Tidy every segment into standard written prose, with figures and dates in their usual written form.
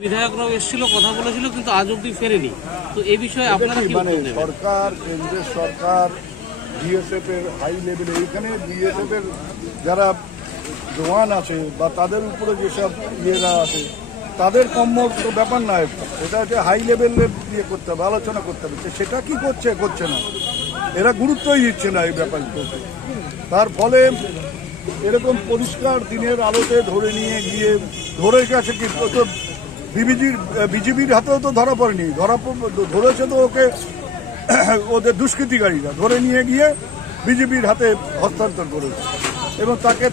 বিধায়করাও এসেছিল, কথা বলেছিল, কিন্তু আজ অব্দি ফেরেনি। তো এই বিষয়ে আপনারা কি মানে সরকার, কেন্দ্রের সরকার, বিএসএফ এর হাই লেভেলে, এইখানে বিএসএফ এর যারা জওয়ান আছে বা তাদের উপরে যেসব ইয়েরা আছে তাদের কম্য ব্যাপার না, এটা হচ্ছে হাই লেভেলে ইয়ে করতে হবে, আলোচনা করতে হবে। সেটা কি করছে না, এরা গুরুত্বই দিচ্ছে না এই ব্যাপারগুলোতে। তার ফলে এরকম পরিষ্কার দিনের আলোতে ধরে নিয়ে গিয়ে ধরে গেছে, কি তো বিজেপির হাতেও তো ধরা পড়েনি, ধরেছে তো ওকে ওদের দুষ্কৃতিকারীরা ধরে নিয়ে গিয়ে বিজেপির হাতে হস্তান্তর করেছে এবং তাকে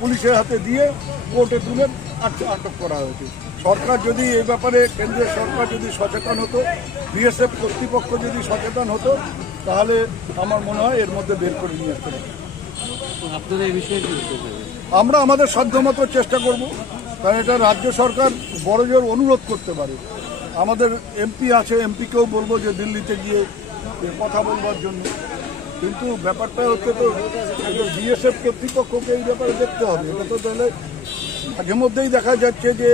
পুলিশের হাতে দিয়ে কোর্টে তুলে আটক করা হয়েছে। সরকার যদি এই ব্যাপারে, কেন্দ্রের সরকার যদি সচেতন হতো, বিএসএফ কর্তৃপক্ষ যদি সচেতন হতো, তাহলে আমার মনে হয় এর মধ্যে বের করে নিয়ে আসতে পারে। আপনারা এই বিষয়ে আমরা আমাদের সাধ্যমতো চেষ্টা করব, কারণ এটা রাজ্য সরকার বড়জোর অনুরোধ করতে পারে। আমাদের এমপি আছে, এমপিকেও বলবো যে দিল্লিতে গিয়ে কথা বলবার জন্য, কিন্তু ব্যাপারটা হচ্ছে তো বিএসএফ কর্তৃপক্ষকে এই ব্যাপারে দেখতে হবে। এটা তো তাহলে মাঝে মধ্যেই দেখা যাচ্ছে যে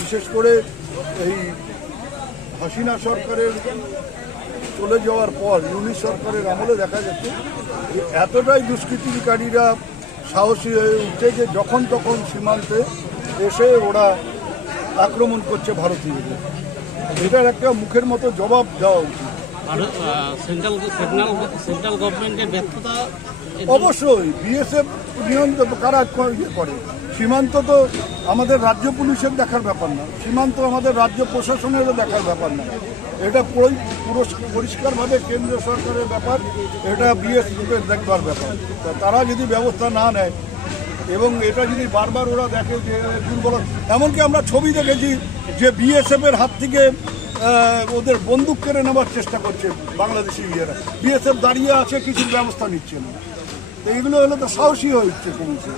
বিশেষ করে এই হাসিনা সরকারের চলে যাওয়ার পর ইউনিট সরকারের আমলে দেখা যাচ্ছে যে এতটাই দুষ্কৃতিকারীরা সাহসী হয়ে উঠছে যে যখন তখন সীমান্তে এসে ওরা আক্রমণ করছে ভারতীয়দের। এটার একটা মুখের মতো জবাব দেওয়া উচিত। সেন্ট্রাল গভর্নমেন্টের ব্যর্থতা অবশ্যই। বিএসএফ নিয়ন্ত্রণ কারা ইয়ে করে? সীমান্ত তো আমাদের রাজ্য পুলিশের দেখার ব্যাপার না, সীমান্ত আমাদের রাজ্য প্রশাসনেরও দেখার ব্যাপার না। এটা পরিষ্কারভাবে কেন্দ্র সরকারের ব্যাপার, এটা বিএসএফের দেখবার ব্যাপার। তারা যদি ব্যবস্থা না নেয় এবং এটা যদি বারবার ওরা দেখে যে দুর্বল, এমনকি আমরা ছবি দেখেছি যে বিএসএফের হাত থেকে ওদের বন্দুক কেড়ে নেওয়ার চেষ্টা করছে বাংলাদেশি ইয়েরা, বিএসএফ দাঁড়িয়ে আছে, কিছু ব্যবস্থা নিচ্ছে না। তো এইগুলো হলে তো সাহসী হয়ে উঠছে পুলিশে।